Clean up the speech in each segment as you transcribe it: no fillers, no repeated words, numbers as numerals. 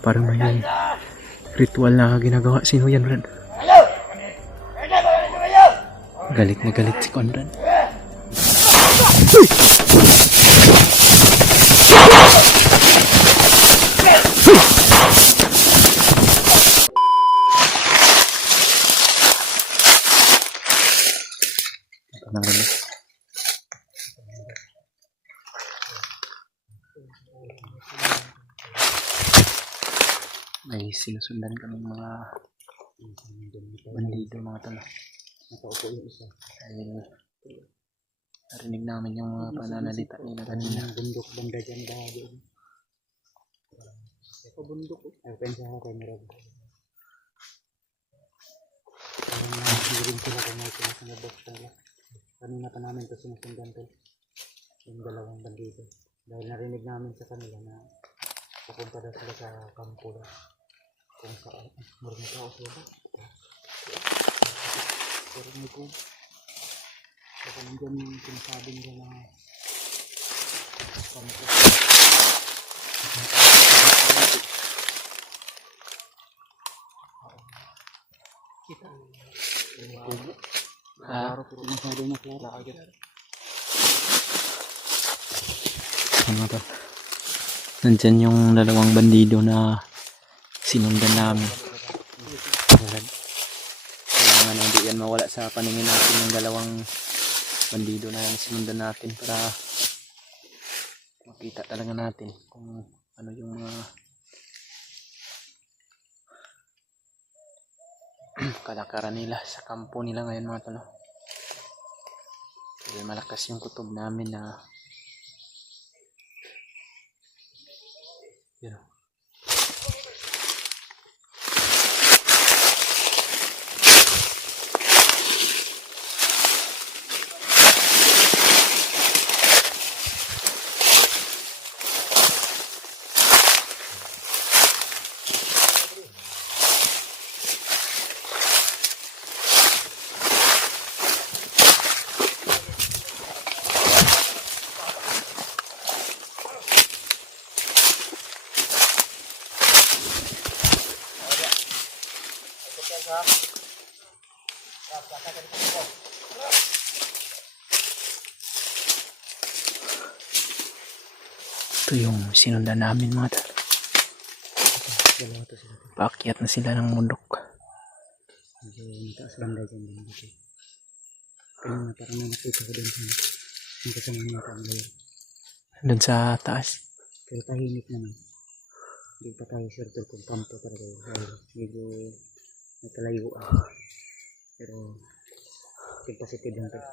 Parang may ritual na ginagawa. Sino yan, Brad? Galit na galit si Conrad. May sinusundan kami mga bandido, mga tala. Nakaupo yung isa. Dahil narinig namin yung mga pananalita nila kanina. Bundok banda dyan bahagi. Ito bundok. Ay, pensa ako meron. Parang nasirin sila kung may sinasunod sila. Kanina pa namin ito sinusundan to. Yung dalawang bandido. Dahil narinig namin sa kanila na pupunta daw sila sa kampo daw. Kung saan, marami tao sila ba? Marami ko. Saka nandiyan yung sinasabi nila na kampo. Kita. Klaro, pero masyado na klaro. Ano to? Nandyan yung dalawang bandido na sinundan namin. Kailangan hindi yan mawala sa paningin natin yung dalawang bandido na sinundan natin para makita talaga natin kung ano yung mga kalakaran nila sa kampo nila ngayon, mga talo. Dahil malakas yung kutob namin na yun. Ito yung sinundan namin, mga talo. Paakyat na sila ng bundok. Medyo mataas banda dyan. Kaya parang may nakita ko din sa yung kasama niya ang ngayon. Doon sa taas. Pero tahimik naman. Hindi pa tayo sure kung kampo talaga yun. Medyo may kalayuan. Pero positive lang tayo.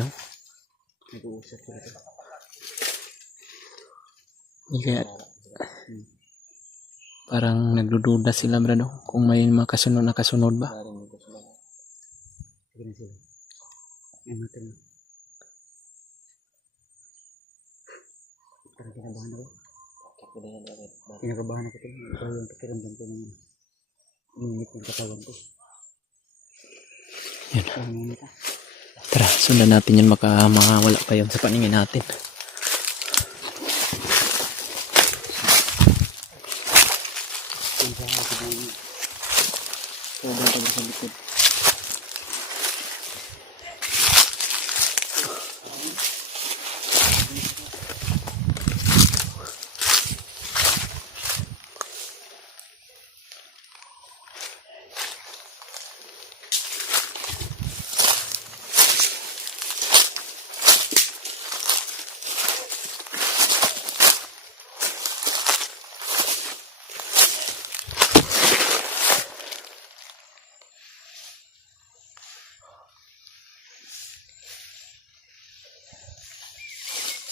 Ano? Nag-uusap sila ito. Kaya parang nagdududa sila, brado, kung may mga kasunod na kasunod ba. Sige na sila. May matin. Parang kinabahan ako. Kinakabahan ako ito. Ito yung pakiramdam ko ng uminit ng katawan ko. Yun. Tara, sundan natin yun, makawala pa yun sa paningin natin. Pinsa ako sa mga sobrang tabi sa likod.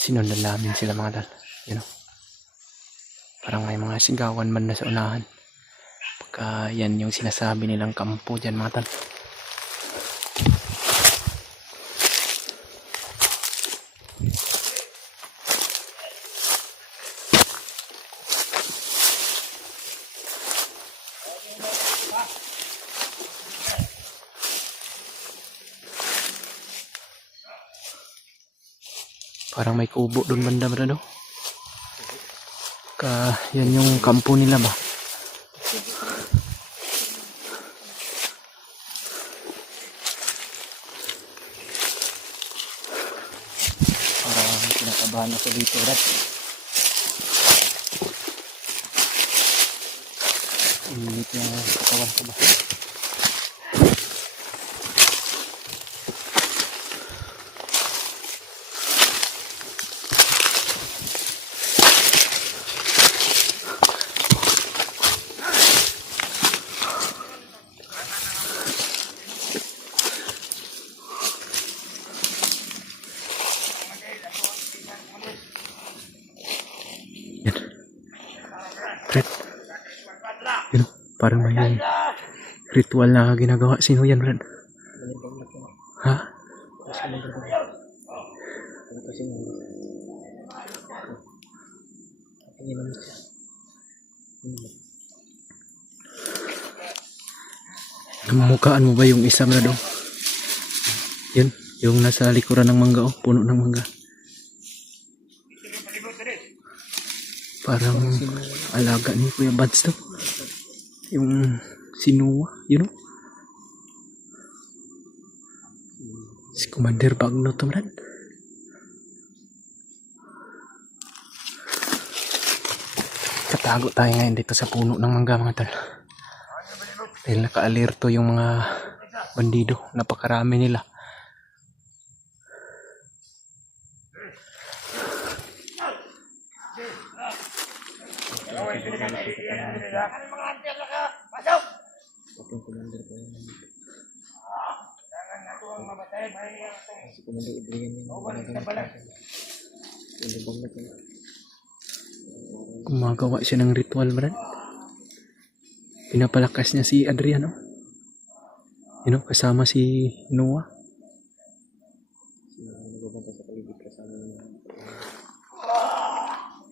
Sinundan namin sila, mga dal. You know? Parang may mga sigawan man na sa unahan. Pagka yan yung sinasabi nilang kampo dyan, mga dal. Parang may kubo doon banda, brado. Yan yung kampo nila ba? Parang kinakabahan ako dito, Brad. Init yung katawan ko ba? Yan. Brad. Yun, parang may ritual na ginagawa. Sino yan, Brad? Ha? Namumukhaan mo ba yung isa, Brad? Oh? Yun, yung nasa likuran ng mangga, oh, puno ng mangga. Parang alaga ni Kuya Bads to. Yung sinuwa, you know? Si Commander Bagno to, Brad. Katago tayo ngayon dito sa puno ng mangga, mga tal. Dahil naka-alerto yung mga bandido. Napakarami nila. Gumagawa siya ng ritual, Brad. Pinapalakas niya si Adriano. You know, kasama si Noah.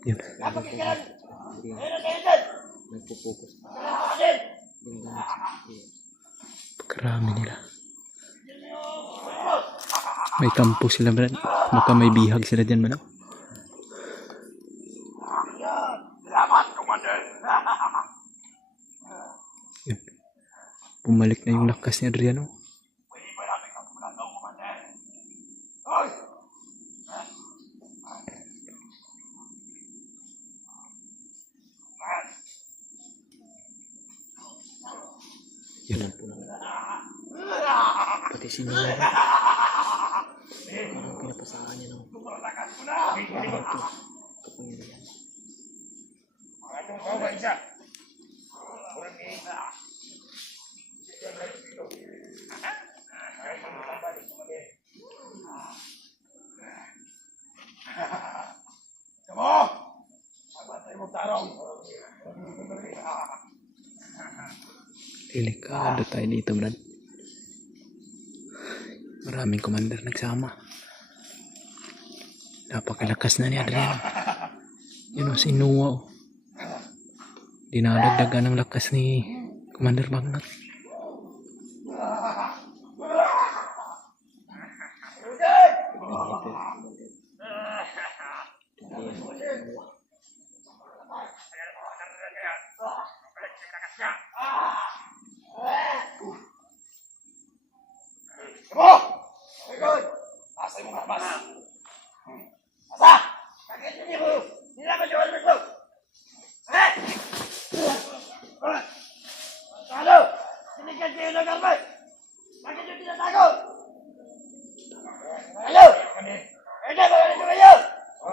Yun. Pagkarami nila. May kampo sila, Brad. Baka may bihag sila dyan, man. Yun. Bumalik na yung lakas ni Adriano. Yun. Pati si Noah. Parang pinapasahan niya ng kapangyarihan. Delikado tayo dito, Brad. Maraming commander nagsama. Napakalakas na ni Adriano. Yun o, si Noah. Oh. Dinadagdagan ng lakas ni Commander Bagnot.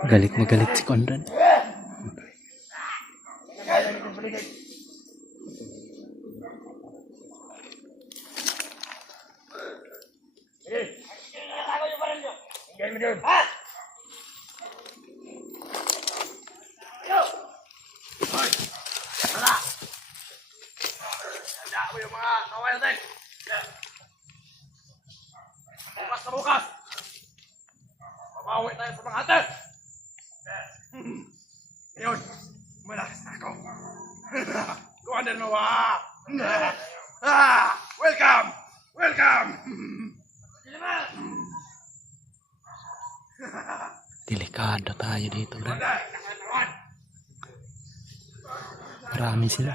Galit na galit si Conrad. Bukas na bukas! Mabawi tayo sa mga hater! Ngayon, malakas na ako. Commander Noah! Welcome! Welcome! Delikado tayo dito, Brad. Marami sila.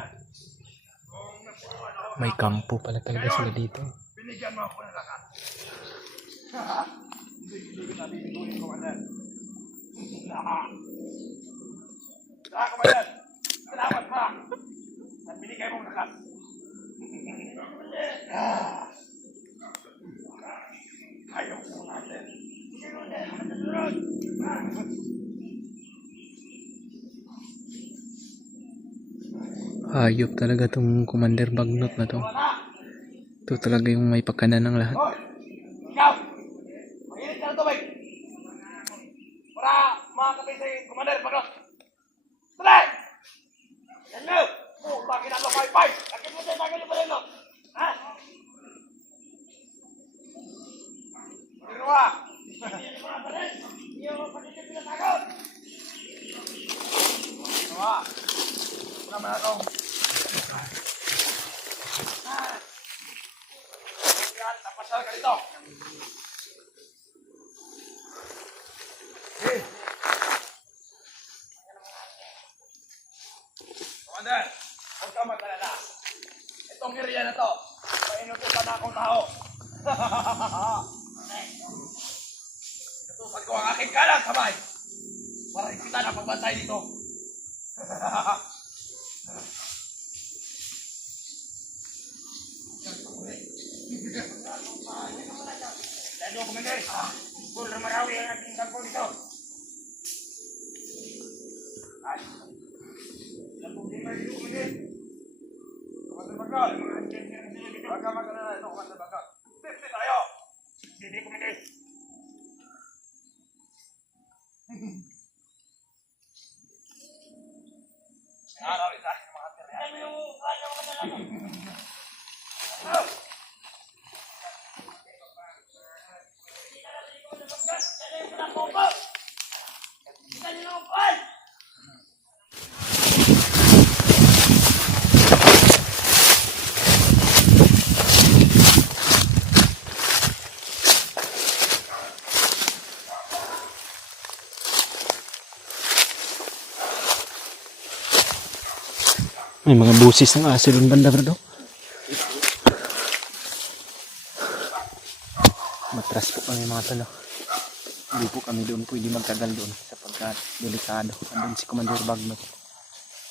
May kampo pala talaga sila dito. Binigyan mo ako ng lakas. Hindi kita bibiguin, Commander. Commander! Salamat pa! At binigay mong lakas. Ayaw ko natin. Hayop talaga tong Commander Bagnot na to. Ito talaga yung may pakanan ng lahat. Ikaw! Mahilig ka ng tubig! Para makakapit si Commander Bagnot! Tuloy! Yan mo! Bakit ako pay-pay? Bakit mo tayo bagay yung balino? Ha? Ginawa! Ginawa! Wala man akong yan, napasal ka dito. Commander, huwag ka mag-alala. Itong area na to, painutusan na akong tao. Inutusan ko ang aking kalang kamay para kita na pagbantay dito. Dahil ako, Commander, full na marawi ang aking kampo dito. Ay, ilang problema dito, Commander. Commander Bagnot, huwag ka mag-alala ito, Commander Bagnot. Pipsi tayo! Hindi, Commander. Araw isa, mga tere. May mga busis ng aso doon banda bro. Matras po kami mga talo. Hindi po kami doon pwede magtagal doon sapagkat delikado. Andun si Commander Bagnot.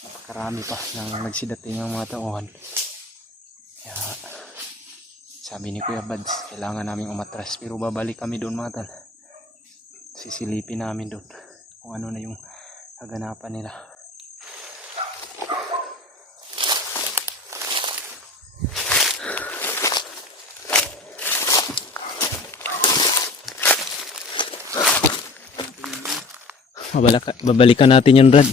Napakarami pa nang nagsidating ang mga tauhan. Kaya sabi ni Kuya Bads, kailangan namin umatras. Pero babalik kami doon mga tal. Sisilipin namin doon kung ano na yung kaganapan nila. Babalikan natin yung Brad.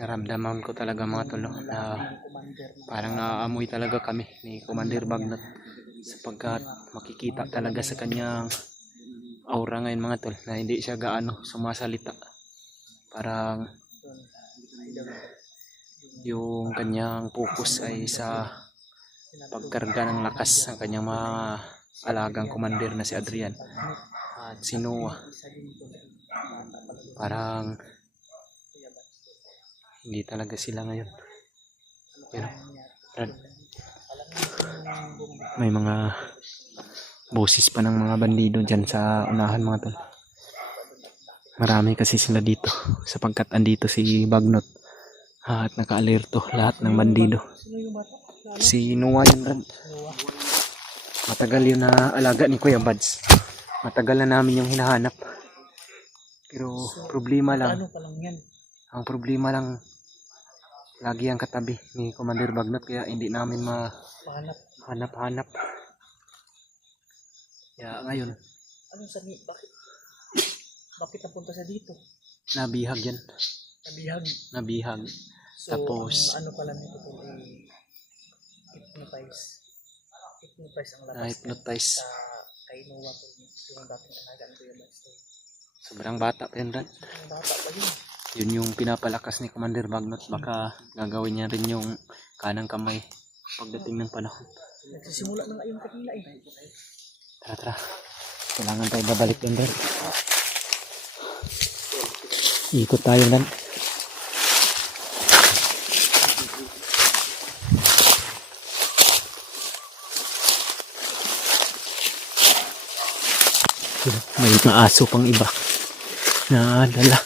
Naramdaman ko talaga mga tolo na parang naaamoy talaga kami ni Commander Bagnot sapagkat makikita talaga sa kanyang aura ngayon mga tol na hindi siya gaano sumasalita. Parang yung kanyang focus ay sa pagkarga ng lakas ng kanyang mga alagang commander na si Adrian at si Noah. Parang hindi talaga sila ngayon. Pero may mga boses pa ng mga bandido dyan sa unahan mga tol. Marami kasi sila dito sapagkat andito si Bagnot at naka-alerto lahat ng bandido. Si Noah yun Brad. Matagal yun na alaga ni Kuya Bads. Matagal na namin yung hinahanap. Pero problema lang. Ang problema lang lagi ang katabi ni Commander Bagnot kaya hindi namin mahanap-hanap. Kaya ngayon. Anong sani? Bakit napunta sa dito? Nabihag yan. Nabihag. So, tapos ano pala nito kung hypnotize ang lakas na-hypnotize. sa kay Noah ko yung dating anagan ko yung story. Sobrang bata pa yun Brad. Ang bata pa yun. Yun yung pinapalakas ni Commander Bagnot. Baka gagawin niya rin yung kanang kamay pagdating ng panahon. Nagsisimula na nga yung kanila eh. Tara, tara. Kailangan tayo babalik doon, Brad. Ikot tayo lang. May mga aso pang iba na dala.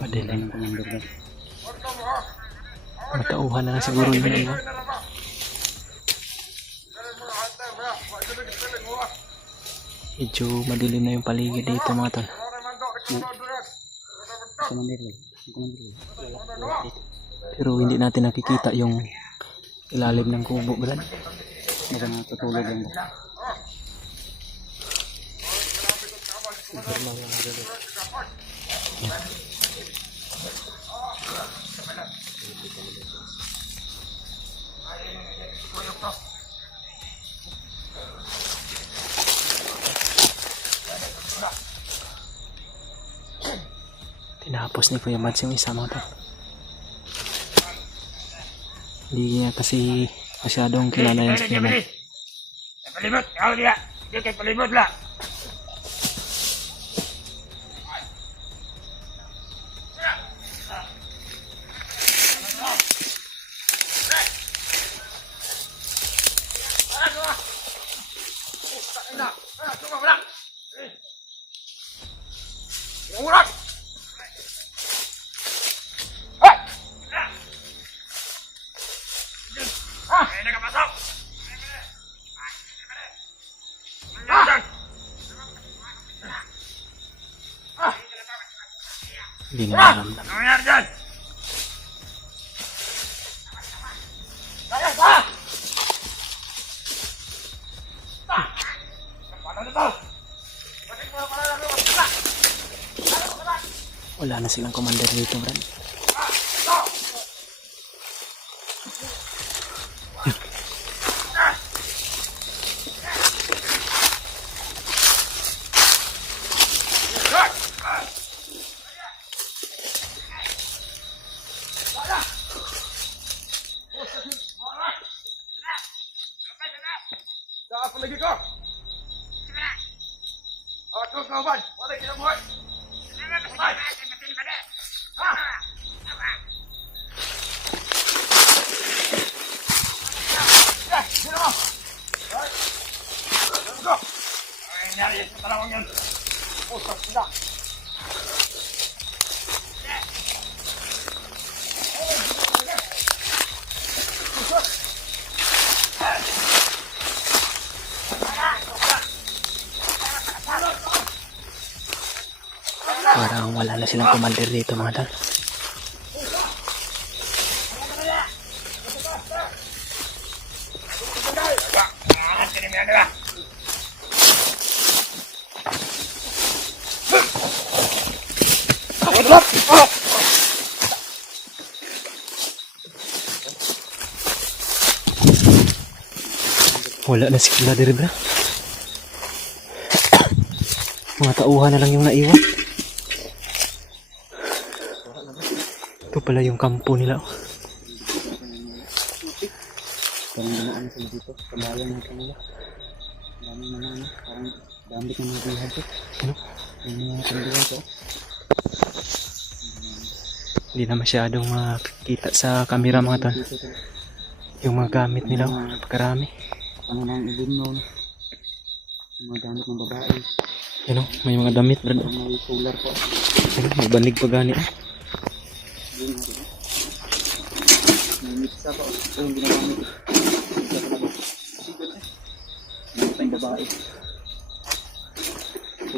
Madilim. Matauhan na lang siguro yun iwan. Medyo madilim na yung paligid dito mga tol. Pero hindi natin nakikita yung ilalim ng kubo, Brad. Baka natutulog lang ba? Tinapos ni Kuya Mads yung isa mga tol. Hindi niya kasi masyadong kilala yan si Kuya Mads. Palibot, ikaw dia. Dia kay palibot lah. Hindi na naramdaman. Ano nangyari dyan? Wala na silang commander dito, Brad. Apa lagi kau? Terus kawan, boleh kita buat. Nyari pertolongan. Oh, sudah. Parang wala na silang commander dito mga tol. Wala na sila diri, bro. Mga tauhan na lang yung naiwan. Ito pala yung kampo nila. Parang dumaan sila dito. Palayan ng kanila. Dami naman. Parang dami ng mga buhay to. Ano? Yung mga kanila to. Hindi na masyadong makikita sa camera mga tol. Yung mga gamit nila, pagkarami. Pangunang ibon noon. Yung mga gamit ng babae. Ano? May mga damit, bro. May solar po. Ano? May banig pa gani. Yun, may Isa pa. Ito yung ginagamit. Isa talaga. Ito yung babae.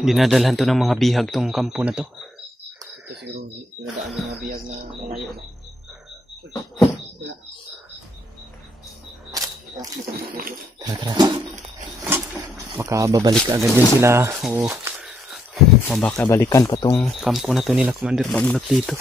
Dinadalhan to ng mga bihag tong kampo na to. Ito siguro pinadaan ng mga biyag na malayo na. Tara, tara. Baka babalik agad din sila o baka balikan pa tong kampo na to nila Commander Bagnot dito.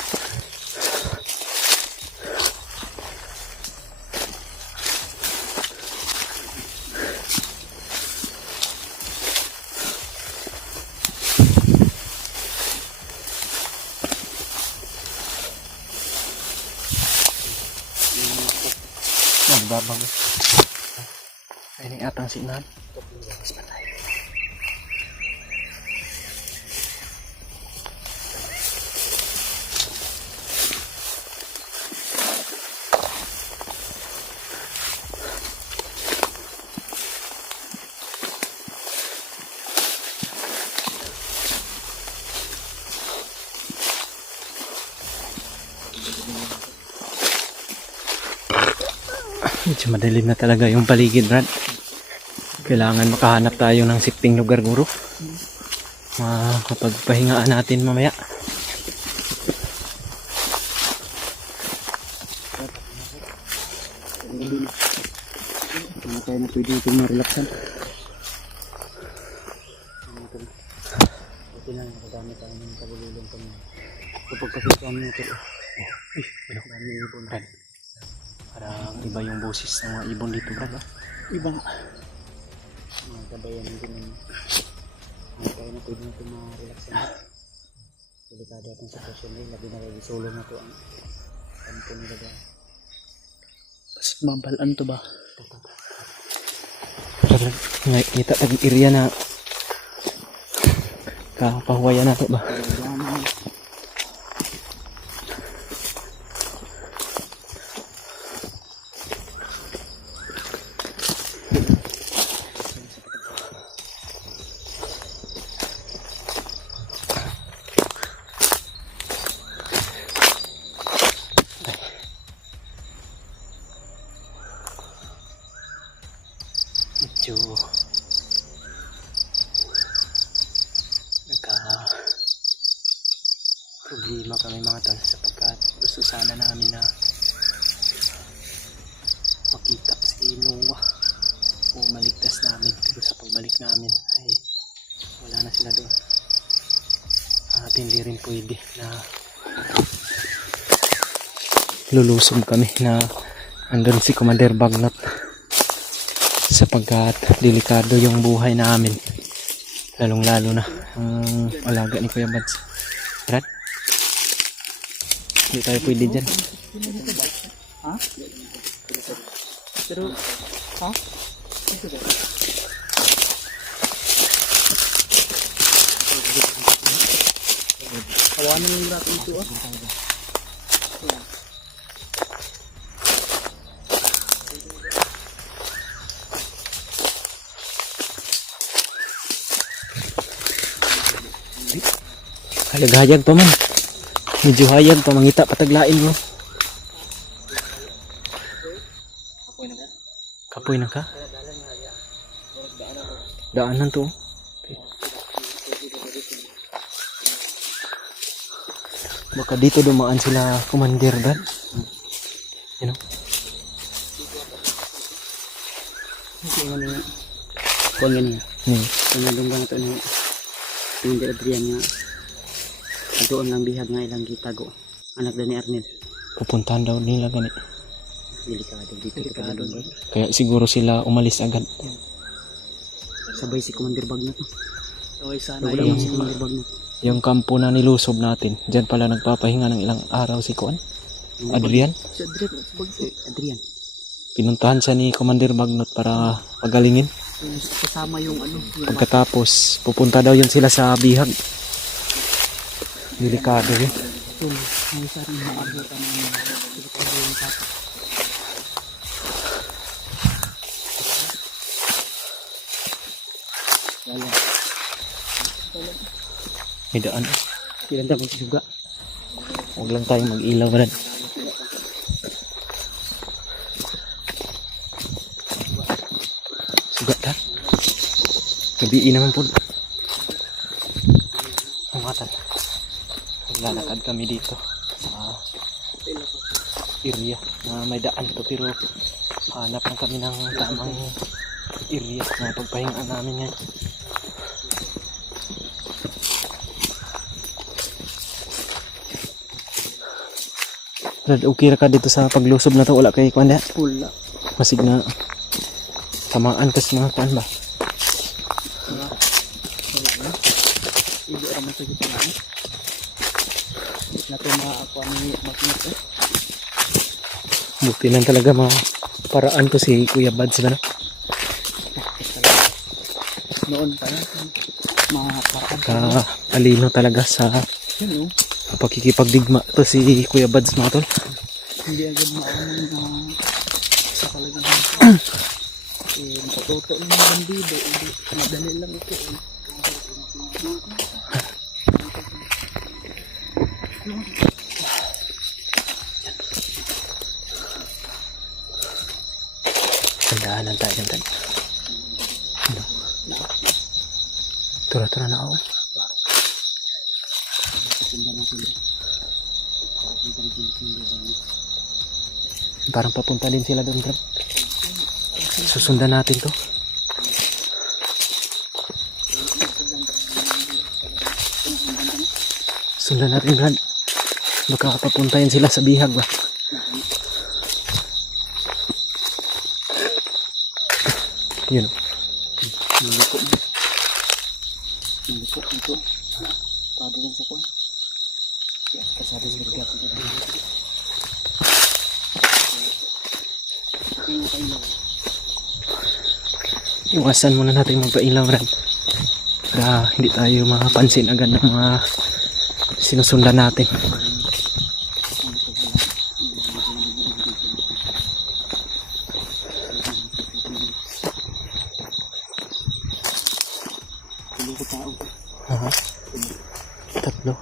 Magbabago. Ay, ni atang signal. Medyo madilim na talaga yung paligid, Brad. Kailangan makahanap tayo ng sikting lugar, guro. Makapagpahingaan natin mamaya. Mga tayo na pwede itong marelaksan. Ito na, nakadami tayo ng kabululong kami. Kapag kasituan mo ito, dami ibon. Brad, parang iba yung boses ng mga ibon dito, Brad. Iba nga. Mga kabayan din naman. Mga tayo na pwede natin marelaksan. Delikado atong sitwasyon na labi na kayo solo na to ang kampo nila ba. Mas mabalan to ba? Brad, kita tag area na kapahuwayan nato ba? Medyo problema kami mga tol sapagkat gusto sana namin na makita si Noah o maligtas namin, pero sa pagbalik namin ay wala na sila doon at hindi rin pwede na lulusob kami na andun si Commander Bagnot sapagkat delikado yung buhay namin, lalong lalo na ang alaga ni Kuya Bads. Brad, hindi tayo pwede dyan. Ha? Pero, ha? Kawanan yung natin ito ah. Hayag-hayag pa man. Medyo hayag pa, mangita pataglain mo. Kapoy na ka? Daanan to. Baka dito dumaan sila Commander Brad. You know? Ito yung ano, kuwan ganyan. Pinalunggan na ito ni Commander Adrian nga. Doon lang bihag nga ilang gitago. Anak na ni Arnel. Pupuntahan daw nila gani. Delikado dito. Delikado. Kaya siguro sila umalis agad. Sabay si Commander Bagnot. Sabay sana Wala yung si Commander Bagnot. Yung kampo na nilusob natin, dyan pala nagpapahinga ng ilang araw si Kuan. Adrian. Si Adrian. Pinuntahan siya ni Commander Bagnot para pagalingin. Kasama yung ano. Pagkatapos, pupunta daw yun sila sa bihag. Delikado yun. May sarang maabutan ng delikado yung tata. May daan. Kailan tayo magsisuga? Huwag lang tayong mag-ilaw, Brad. Ugat ha. Gabi naman po. Umatan. Naglalakad kami dito sa area na may daan to, pero hanap lang kami ng tamang area na pagpahinga namin ngayon. Brad, okay ra ka dito sa paglusob na to? Wala kay kuan diha? Wala. Masig na samaan kas mga kuan ba? Wala na. Hindi naman sa gitna na. Na ito ako ni magnet eh. Buti lang talaga mga paraan ko si Kuya Bads ba na? Noon pa yan. Mga kapag. Alino talaga sa Yun, no? pakikipagdigma to si Kuya Bads mga tol. Hindi agad maamin na sa talagang matuto yung bandido. Madali lang ito. Tandaanan tayo ng tanda. Ano? Tura-tura na ako. Parang papunta din sila doon, Brad. Susundan natin to. Sundan natin, Brad. Baka papuntayin sila sa bihag ba? Yun. Ito. Pado lang sa kwan. Kasari sa ligat. Iwasan muna natin magpailaw, Brad. Para hindi tayo mapansin agad ng mga sinusundan natin. Aha. Tatlo.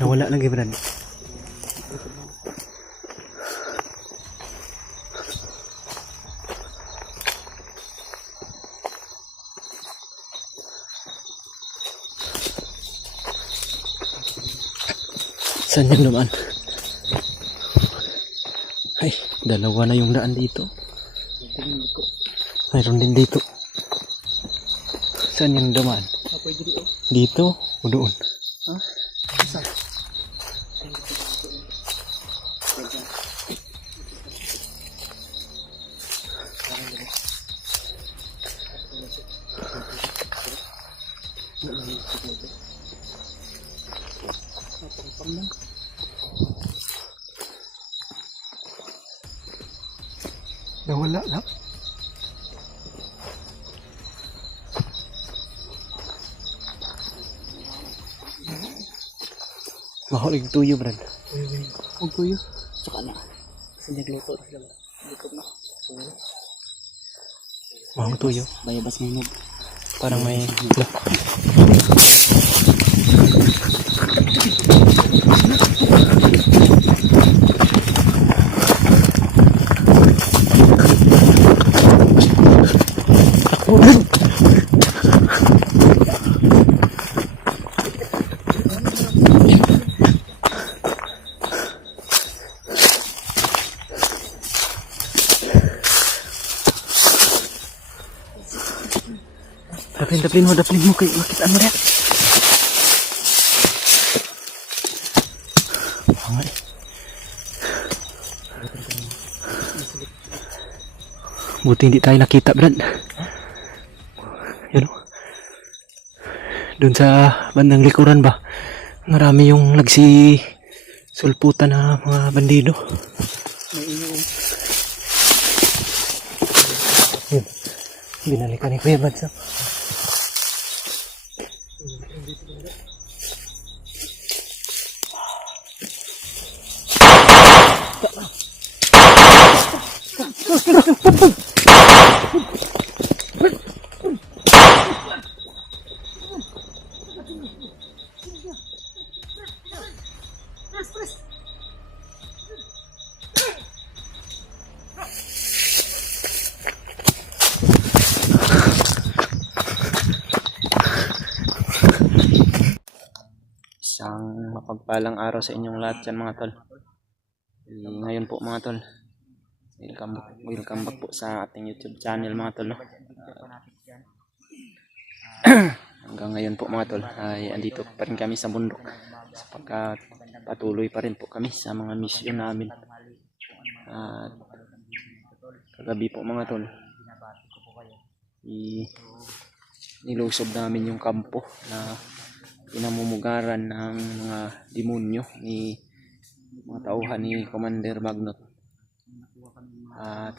Nawala lagi, Brad. Saan yan naman? Ay, dalawa na yung daan dito. Mayroon din dito. Saan yung daman? Dito o doon? Ha? Isa. Nawala lang. Mahulig tuyo, Brad. Huwag ko yun. Saka na. Kasi nagluto na sila. Likod na. Mahong tuyo. Bayabas mo hinog. Parang may... Daplin mo kay makitaan mo rin. Pangay. Buti hindi tayo nakita, Brad. Yan o. Doon sa bandang likuran ba? Marami yung sulputan na mga bandido. May inyo. Yun. Binalikan ni Kuya Bads. mapagpalang araw sa inyong lahat dyan mga tol. Ngayon po mga tol, welcome back po sa ating YouTube channel mga tol, no? Hanggang ngayon po mga tol ay andito pa rin kami sa bundok sapagkat patuloy pa rin po kami sa mga misyon namin. At kagabi po mga tol, nilusob namin yung kampo na pinamumugaran ng mga demonyo ni mga tauhan ni Commander Bagnot at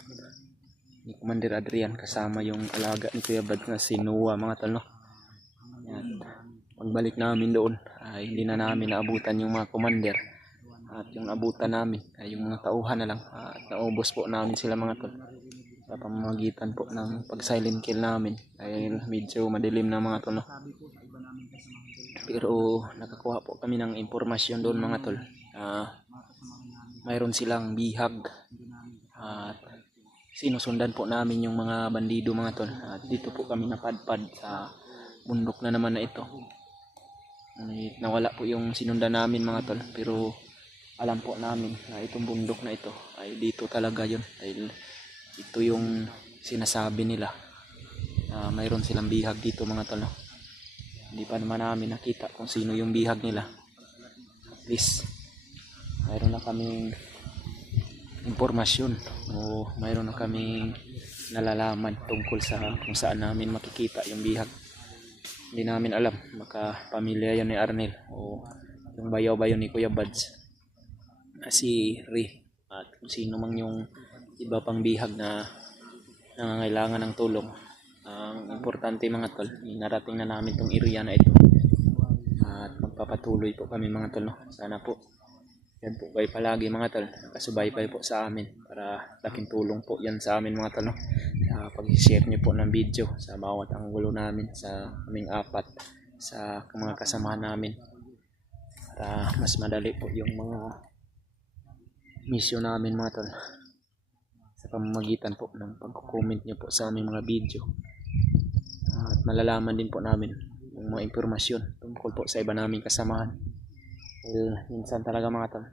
ni Commander Adrian kasama yung alaga ni Kuya Bad na si Noah mga tol, no? At pagbalik namin doon ay hindi na namin naabutan yung mga commander at yung abutan namin ay yung mga tauhan na lang at naubos po namin sila mga tol sa pamamagitan po ng pag silent kill namin dahil medyo madilim na mga tol, no? Pero nakakuha po kami ng impormasyon doon mga tol. Mayroon silang bihag at sinusundan po namin yung mga bandido mga tol. At dito po kami napadpad sa bundok na naman na ito. Nawala po yung sinundan namin mga tol, pero alam po namin na itong bundok na ito ay dito talaga yun dahil ito yung sinasabi nila na mayroon silang bihag dito mga tol, no? Hindi pa naman namin nakita kung sino yung bihag nila. At least mayroon na kaming impormasyon o mayroon na kaming nalalaman tungkol sa kung saan namin makikita yung bihag. Hindi namin alam, baka pamilya yan ni Arnel o yung bayaw-bayaw ni Kuya Bads, si Ri, at kung sino mang yung iba pang bihag na nangangailangan ng tulong. Ang importante mga tol, narating na namin tong area na ito at magpapatuloy po kami mga tol, no? Sana po yan po kayo palagi mga tol, nakasubaybay po sa amin para laking tulong po yan sa amin mga tol, no? Pag-share nyo po ng video sa bawat anggulo namin sa kaming apat sa mga kasamahan namin para mas madali po yung mga mission namin mga tol sa pamamagitan po ng pag-comment nyo po sa aming mga video. At malalaman din po namin yung mga impormasyon tungkol po sa iba naming kasamahan. Minsan talaga mga tol,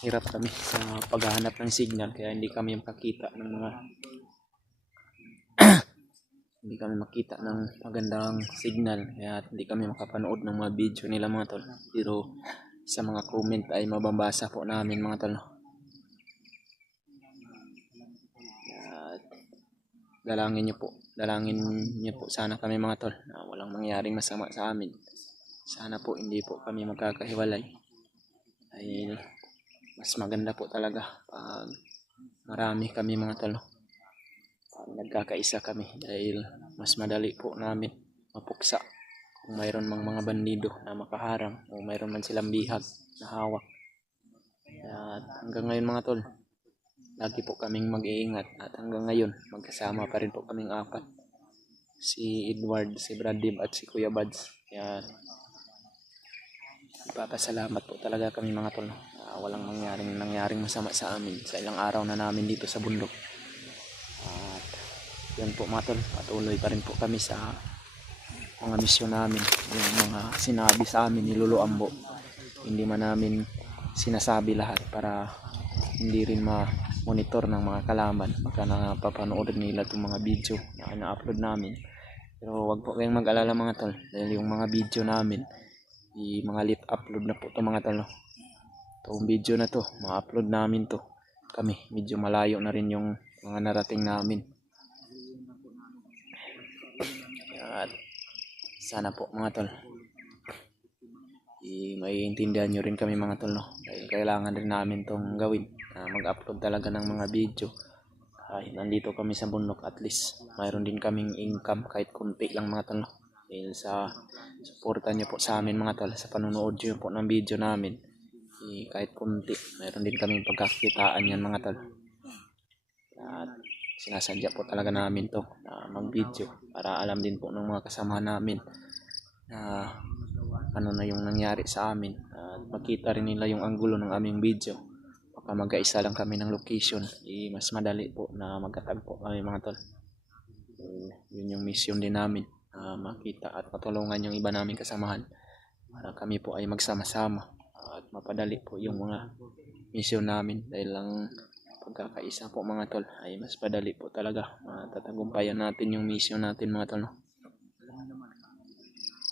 hirap kami sa paghahanap ng signal kaya hindi kami makakita ng mga hindi kami makita ng magandang signal kaya hindi kami makapanood ng mga video nila mga tol. Pero sa mga comment ay mababasa po namin mga tol. At dalangin niyo po sana kami mga tol na walang mangyaring masama sa amin. Sana po hindi po kami magkakahiwalay dahil mas maganda po talaga pag marami kami mga tol, pag nagkakaisa kami dahil mas madali po namin mapuksa kung mayroon mang mga bandido na makaharang o mayroon man silang bihag na hawak. At hanggang ngayon mga tol, lagi po kaming mag-iingat at hanggang ngayon magkasama pa rin po kaming apat, si Edward, si Bradim at si Kuya Bads. Kaya ipapasalamat po talaga kami mga tol, walang nangyaring masama sa amin sa ilang araw na namin dito sa bundok. At yan po mga tol, patuloy pa rin po kami sa mga misyon namin, yung mga sinabi sa amin ni Lolo Ambo. Hindi man namin sinasabi lahat para hindi rin ma-monitor ng mga kalaban, baka napapanood nila itong mga video na ina-upload namin. Pero wag po kayong mag-alala mga tol dahil yung mga video namin mga late upload na po ito mga tol, no? Itong video na to ma-upload namin to kami, medyo malayo na rin yung mga narating namin. At sana po mga tol maiintindihan nyo rin kami mga tol, no? Dahil kailangan rin namin tong gawin, mag-upload talaga ng mga video kahit nandito kami sa bundok. At least mayroon din kaming income kahit kunti lang mga tol, no? Dahil sa suporta nyo po sa amin mga tol, sa panonood nyo po ng video namin, kahit kunti mayroon din kaming pagkakitaan yan mga tol. At sinasadya po talaga namin to mag video para alam din po ng mga kasama namin na ano na yung nangyari sa amin at makita rin nila yung anggulo ng aming video. Baka magkaisa lang kami ng location, mas madali po na magkatagpo kami mga tol. Yun yung mission din namin, makita at matulungan yung iba naming kasamahan para kami po ay magsama-sama at mapadali po yung mga mission namin dahil lang pagkakaisa po mga tol ay mas padali po talaga matatagumpayan natin yung mission natin mga tol, no?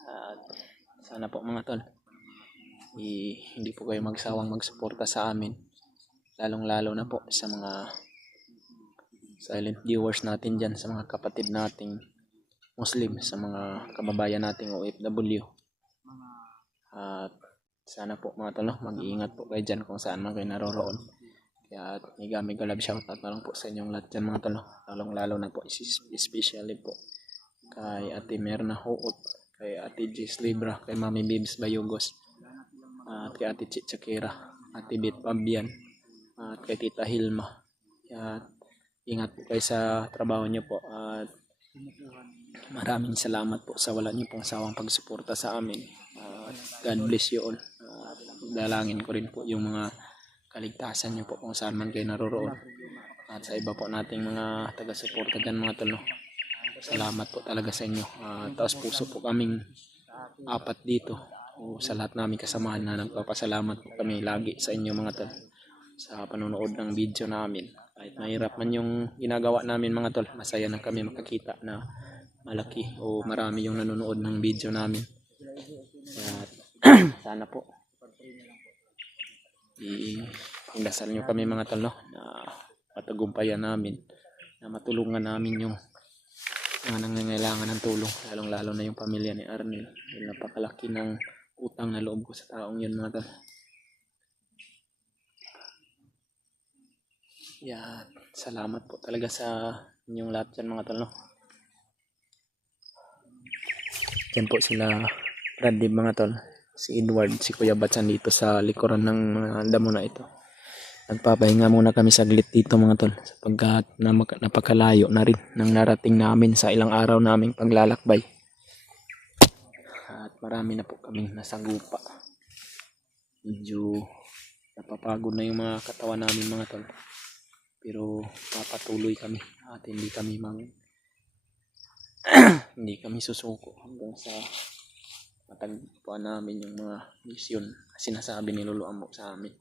At sana po mga tol hindi po kayo magsawang magsuporta sa amin, lalong lalo na po sa mga silent viewers natin dyan, sa mga kapatid nating Muslim, sa mga kababayan nating OFW. At sana po mga tol, no, mag-iingat po kayo dyan kung saan man kayo naroroon. Kaya may galab shoutout na lang po sa inyong lahat dyan mga tol, no? Lalong lalo na po especially po kay Ate Merna Huot, kay Ate Jess Libra, kay Mami Bibs Bayugos, at kay Ate Chichakira, Ate Bit Pabian, at kay Tita Hilma. At ingat po kayo sa trabaho niyo po, at maraming salamat po sa wala niyo pong sawang pagsuporta sa amin. God bless you all. Dalangin ko rin po yung mga kaligtasan niyo po kung saan man kayo naroroon. At sa iba po nating mga taga-suporta dyan mga tol, no? Salamat po talaga sa inyo. Taos puso po kaming apat dito o sa lahat namin kasamahan na nagpapasalamat po kami lagi sa inyo mga tol sa panonood ng video namin. Kahit mahirap man yung ginagawa namin mga tol, masaya na kami makakita na malaki o marami yung nanonood ng video namin. At sana po pagdasal nyo kami mga tol, no, na patagumpayan namin, na matulungan namin yung mga nangangailangan ng tulong, lalong lalo na yung pamilya ni Arnel. Napakalaki ng utang na loob ko sa taong yun mga tol. Yeah, salamat po talaga sa inyong lahat dyan mga tol, no? Dyan po sila Brady mga tol, si Edward, si Kuya Batsan dito sa likuran ng mga damo na ito. Nagpapahinga muna kami saglit dito mga tol sapagkat napakalayo na rin nang narating namin sa ilang araw naming paglalakbay. At marami na po kaming nasagupa. Medyo napapagod na yung mga katawan namin mga tol. Pero papatuloy kami at hindi kami hindi kami susuko hanggang sa matagpuan namin yung mga mission na sinasabi ni Lolo Ambo sa amin.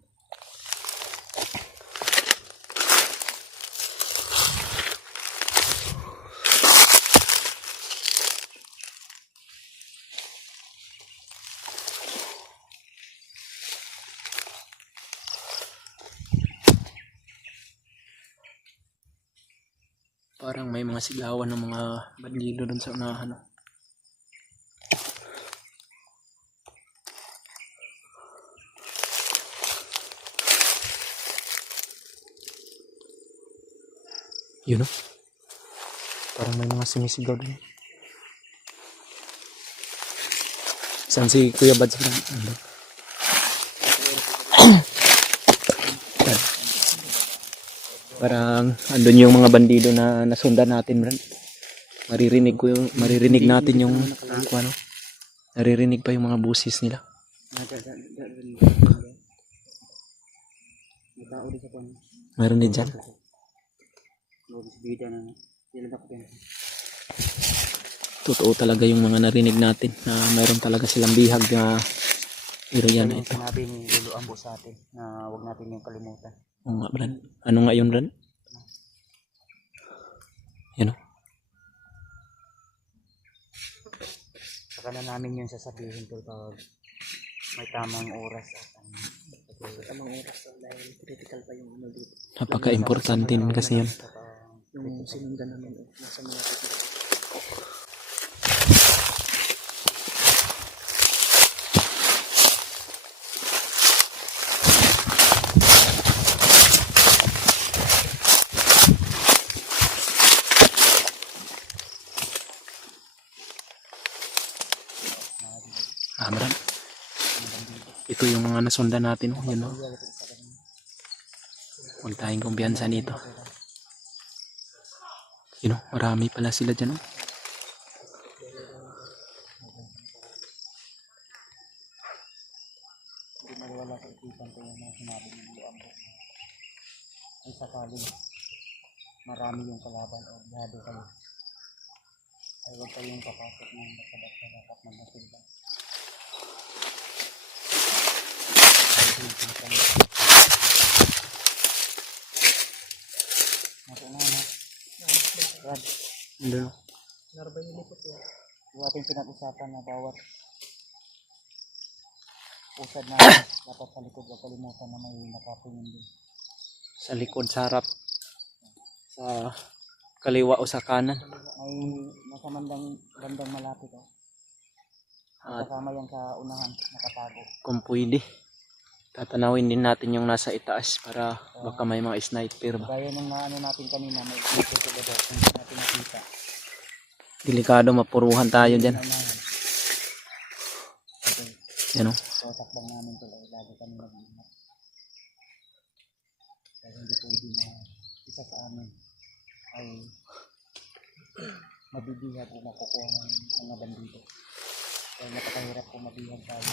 Parang may mga sigawan ng mga bandido dun sa unahan. Yun, no? Parang may mga sumisigaw dun. Saan si Kuya Bads? Parang andun yung mga bandido na nasundan natin, Brad. Maririnig natin yung ano. Naririnig pa yung mga busis nila. Meron din dyan. Totoo talaga yung mga narinig natin na mayroon talaga silang bihag na iriyan na ito. Sinabi ni Lolo Ambo sa atin na huwag natin yung kalimutan. Oo nga, Brad. Ano nga yun, Brad? Yan o. Saka na namin yung sasabihin ko pag may tamang oras at tamang oras dahil critical pa yung ano dito. Napaka-importante din kasi yan. Yung sinundan namin nasa mga Brad. Ito yung mga nasundan natin. Yun, no? Huwag tayong kumpiyansa nito. Yun, no? Marami pala sila dyan. No? hindi nawala sa isipan ko yung mga sinabi ng Lolo Ambo. Ay sakaling marami yung kalaban o bihado kayo. Ay huwag kayong papasok ng basta-basta dapat magmasid lang. Nasa na, no? Brad, Doon. yung ating pinag-usapan na bawat usad na dapat sa likod, huwag kalimutan na may nakatingin din. Sa likod, sa harap. Sa kaliwa o sa kanan. May nasa bandang malapit, oh. At Kasama yan sa unahan, nakatago. kung pwede, tatanawin din natin yung nasa itaas para baka may mga sniper ba. Gaya ng naano natin kanina, may dito sa baba kung hindi natin nakita. Delikado, mapuruhan tayo dyan. Unahan. Okay, Yan o. so takbang namin tuloy, lagi kami nag-iingat. Dahil hindi pwede na isa sa amin ay mabibihag o makukuha ng mga bandido. Dahil napakahirap kung mabihag tayo.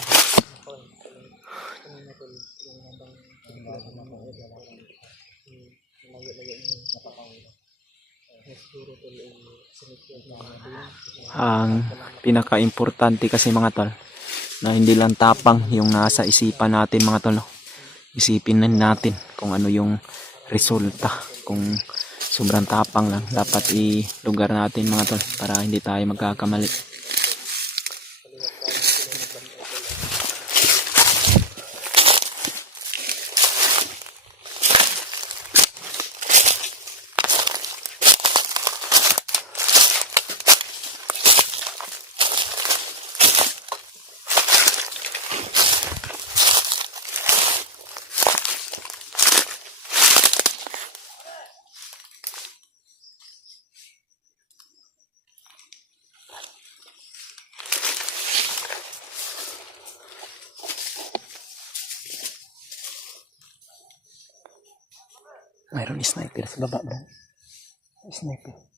Ang pinaka-importante kasi mga tol, na hindi lang tapang yung nasa isipan natin mga tol. No? Isipin din natin kung ano yung resulta. Kung sobrang tapang lang, dapat i-lugar natin mga tol para hindi tayo magkakamali. Mayroon sniper sa baba bro. Sniper.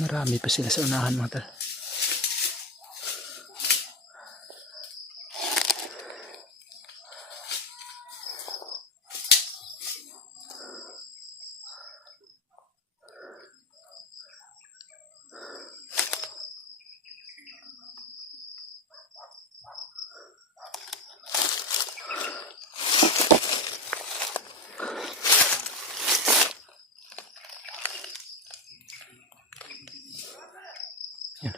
Marami pa sila sa unahan mga tol. Yan.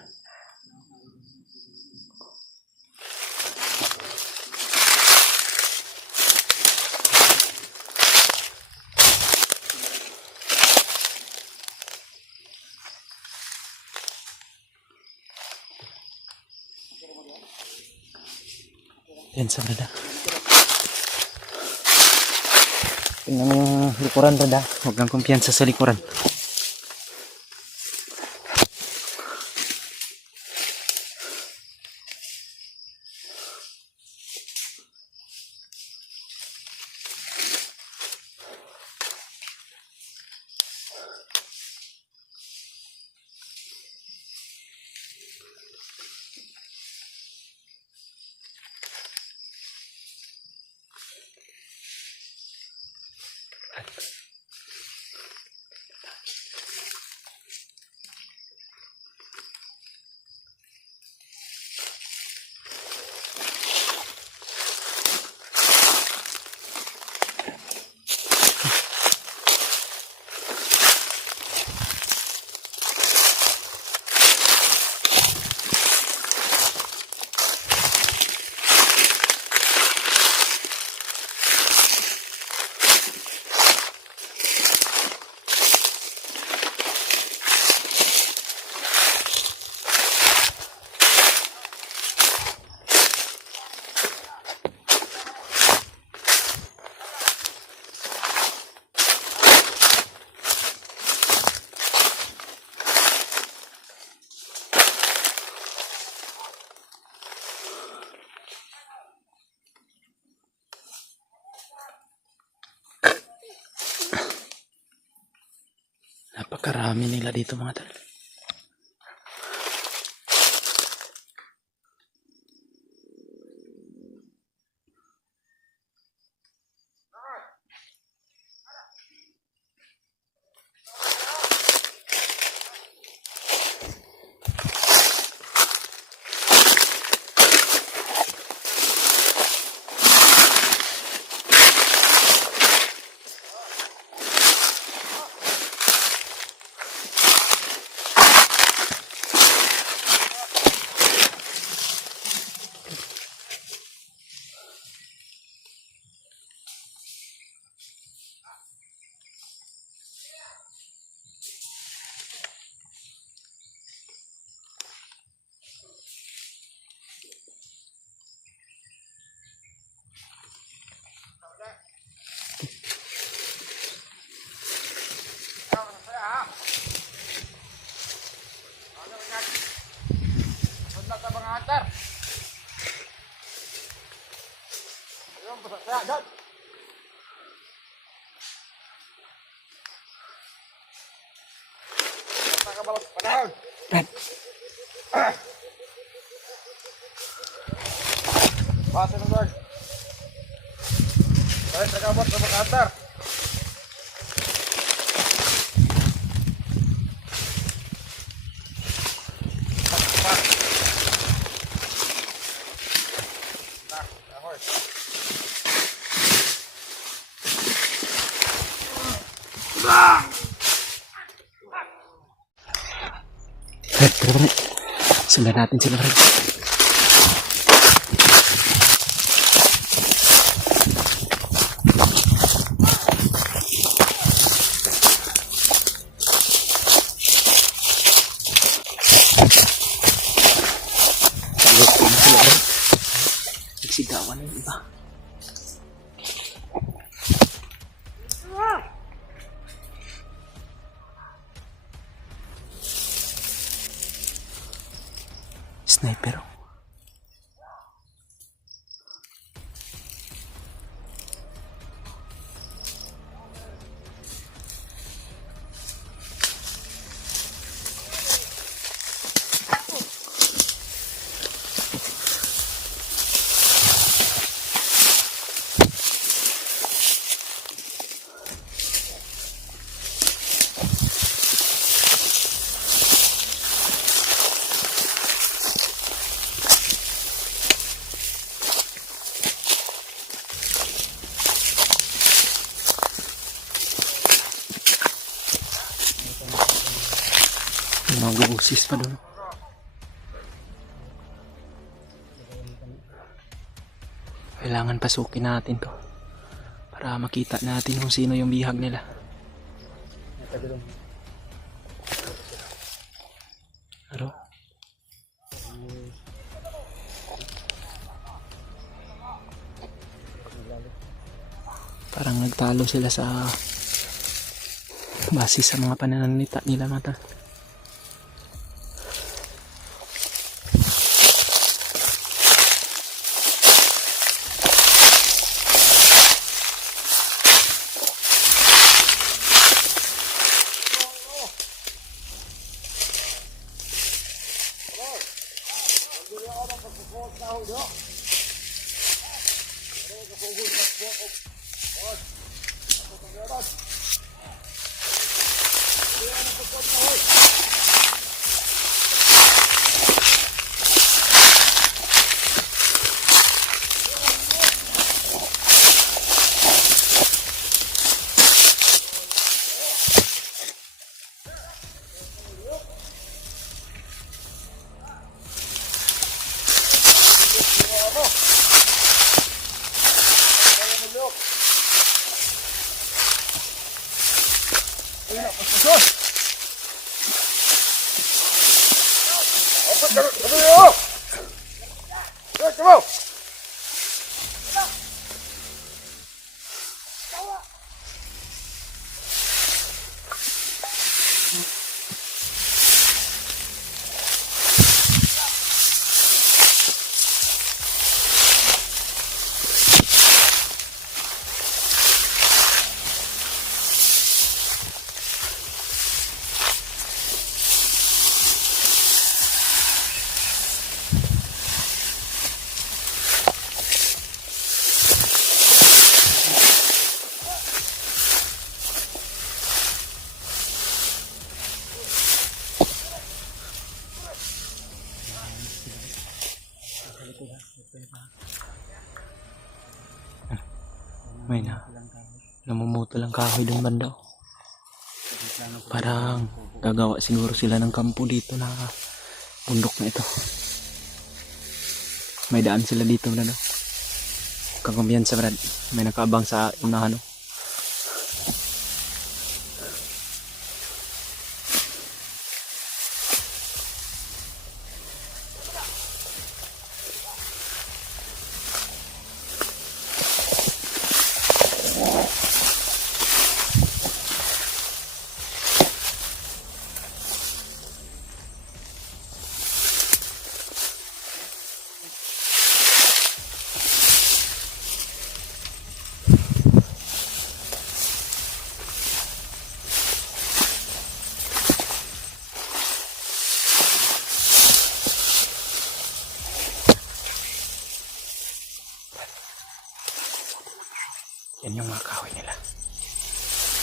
Yan sa banda. Tingnan mo yung likuran, Brad, ha? Huwag kang kumpiyansa sa likuran. Napakarami nila dito mga tol. Brad, Basa ng guard. Ay, tagabot sa makaantar. Brad, tara Brad. Sundan natin sila Brad. Luto na sila Brad. Nagsigawan na yung iba. Sniper. Mag-usis pa doon. Kailangan pasukin natin to para makita natin kung sino yung bihag nila. Ano? Parang nagtalo sila sa base sa mga pananalita nila mata. May namumuto lang kahoy dun banda. Parang gagawa siguro sila ng kampo dito na bundok na ito. May daan sila dito na no. Kakumpiyansa Brad. May nakaabang sa unahan no. Yan yung mga kahoy nila.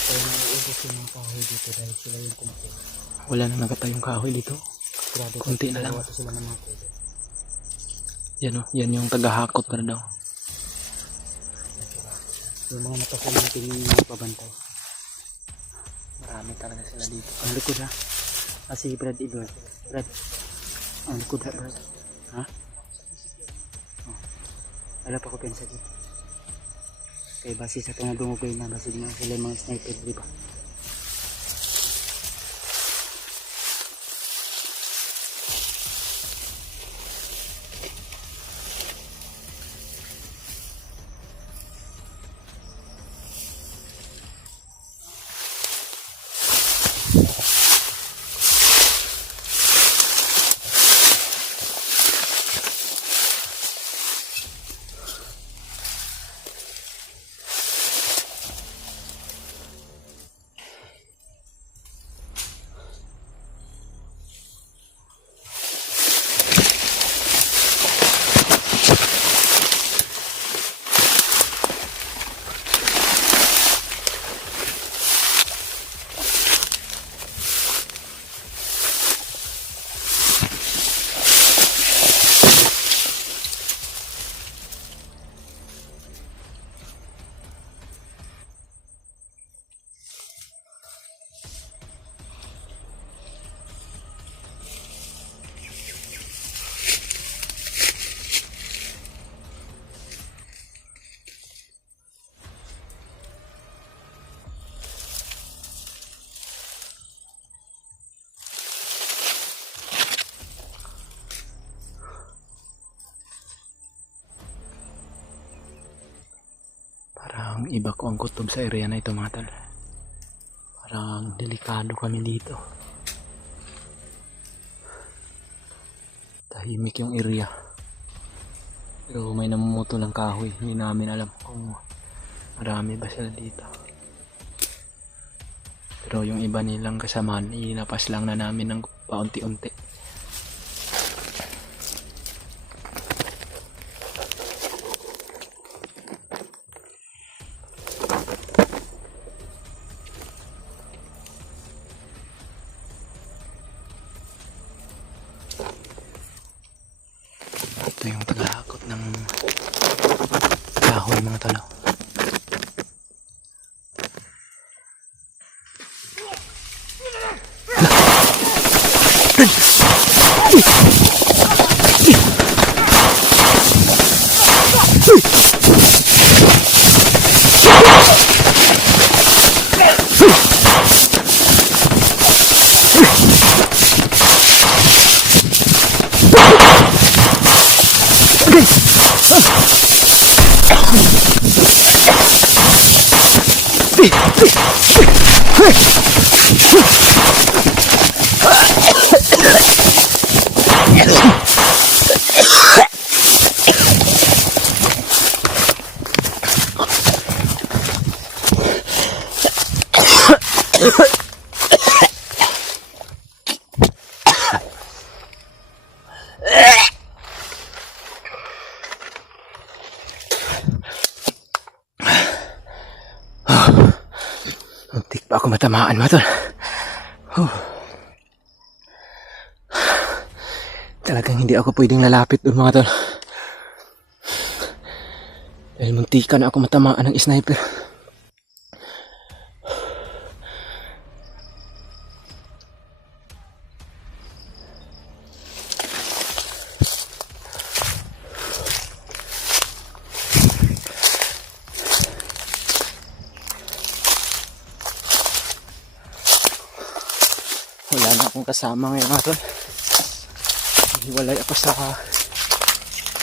Kaya naiubos yung mga kahoy dito dahil sila yung kumpo. Wala na nagatayong kahoy dito. Kunti na lang. Gawa sila ng mga pulo. Yan o, yan yung tagahakot para daw. Yung mga matakulitin yung mga pabantay. Marami talaga sila dito. Ang likod ha. Si Brad Idol. Brad. Ang likod ha Brad. Ha? Oh. Wala pa ko pensa dito. Kaya base sa itong dumugay na base na sila yung mga sniper, di ba? Parang iba ko ang kutob sa area na ito mga tol. Parang delikado kami dito. Tahimik yung area. Pero may namumuto ng kahoy. Hindi namin alam kung marami ba sila dito. Pero yung iba nilang kasamaan, inapas lang na namin ng paunti-unti. Ito yung tagahakot ng kahoy mga talo. Muntik pa ako matamaan mga tol. Talagang hindi ako pwedeng lalapit doon mga tol. Dahil muntika na ako matamaan ng sniper. Wala na akong kasama ngayon mga tol. Hiwalay ako sa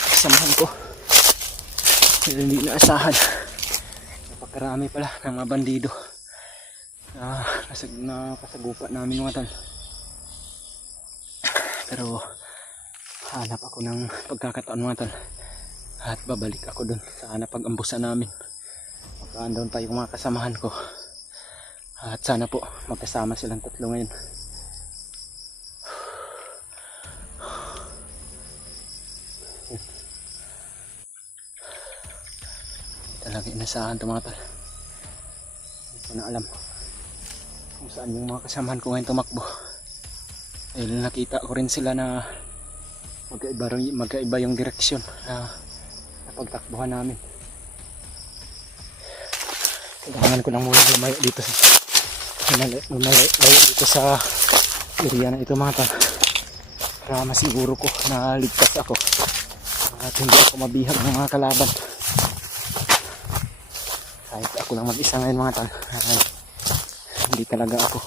kasamahan ko. Dahil hindi naasahan. Napakarami pala ng mga bandido na kasagupa namin mga tol. Pero hanap ako ng pagkakataon mga tol. At babalik ako dun sa napag-ambusan namin. Magkaandon pa yung mga kasamahan ko. At sana po magkasama silang tatlo ngayon. Talaga inasahan ito mga tol. Hindi ko na alam kung saan yung mga kasamahan ko ngayon tumakbo. Dahil nakita ko rin sila na magkaiba yung direksyon na pagtakbuhan namin. Kailangan ko lang muna lumayo dito sa area na ito mga tol, para masiguro ko na ligtas ako at hindi ako mabihag ng mga kalaban. Kahit ako lang mag-isa ngayon mga tol, hindi talaga ako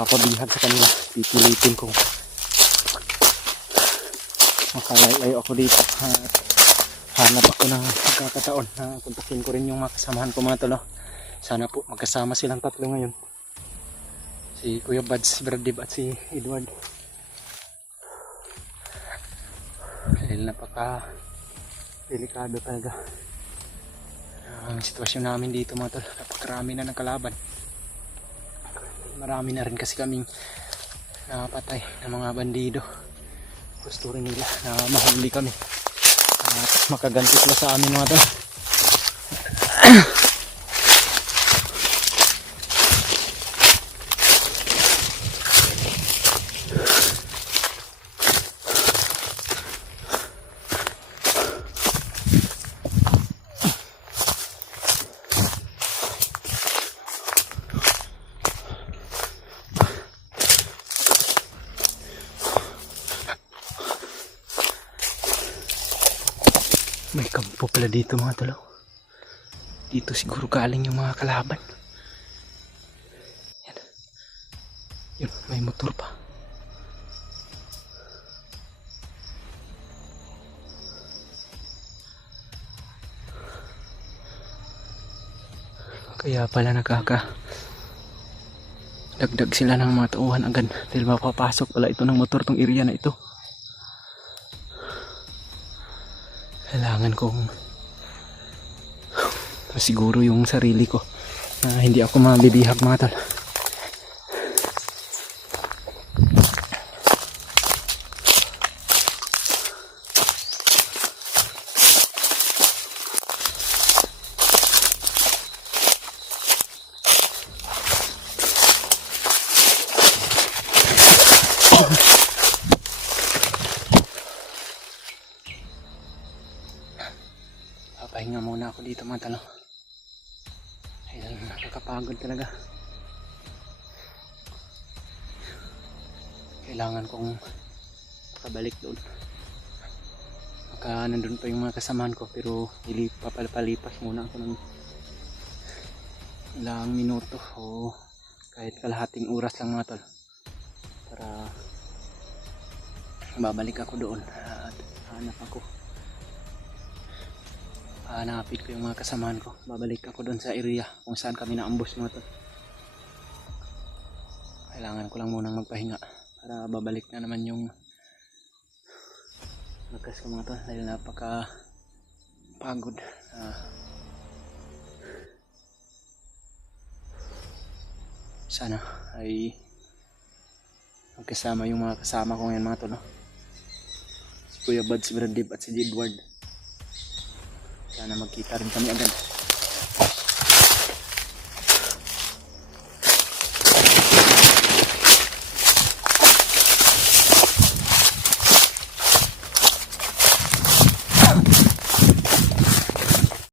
mapabihag sa kanila. Pipilitin kong makalayo ako dito at hanap ako ng pagkakataon na kontakin ko rin yung mga kasamahan ko mga tol. Sana po magkasama silang tatlo ngayon, si Kuya Bads, si Bradib at si Edward. Dahil napaka delikado talaga ang sitwasyon namin dito mga tol. Napakarami na ng kalaban. Marami na rin kasi kaming napatay ng mga bandido. Gusto rin nila na mahuli kami at makaganti sila sa amin mga tol. May kampo pala dito mga tol. Dito siguro galing yung mga kalaban. Yan. Yun, may motor pa. Kaya pala dagdag sila ng mga tauhan agad dahil mapapasok pala ito ng motor tong area na ito. Kailangan kong masiguro yung sarili ko na hindi ako mabibihag mga tol. Pahinga muna ako dito mga talo. Ayun, nakakapagod talaga. Kailangan kong makabalik doon. Baka nandun pa yung mga kasamahan ko, pero papalipas muna ako ng ilang minuto o kahit kalahating oras lang mga tol, para babalik ako doon at hanapin ko yung mga kasamahan ko. Babalik ako doon sa area kung saan kami naambos mga tol. Kailangan ko lang munang magpahinga para babalik na naman yung lakas ko mga tol, dahil napaka pagod. Sana ay magkasama yung mga kasama ko ngayon mga tol, no? Si Kuya Bad, si Bradib at si Edward. Sana magkita rin kami agad.